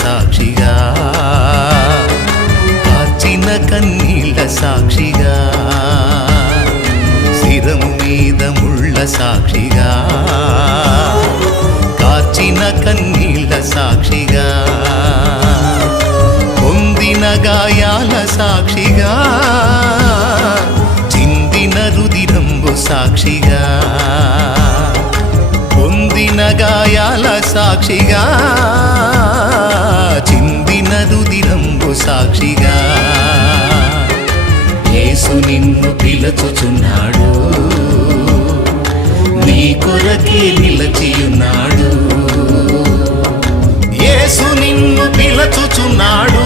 సాక్షిగా, కార్చిన కన్నీళ్ళ సాక్షిగా, శిరము మీద ముళ్ళ సాక్షిగా, కార్చిన కన్నీళ్ళ సాక్షిగా, పొందిన గాయాల సాక్షిగా, చిందిన రుదిరంబు సాక్షిగా, పొందిన గాయాల సాక్షిగా, చిందిన రుదిరంబు సాక్షిగా, యేసు నిన్ను పిలుచుచున్నాడు, నీ కొరకే నిలచియున్నాడు. యేసు నిన్ను పిలుచుచున్నాడు,